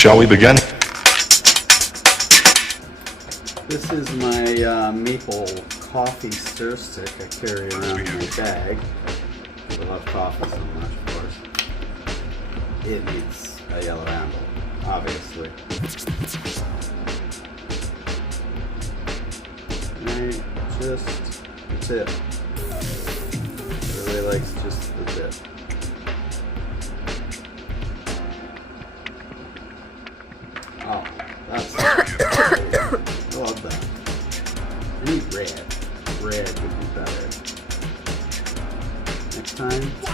Shall we begin? This is my maple coffee stir stick I carry around in my bag. I love coffee so much, of course. It needs a yellow handle, obviously. Right, just the tip. Really likes just the tip. Oh, that's love that. I need red. Red would be better. Next time.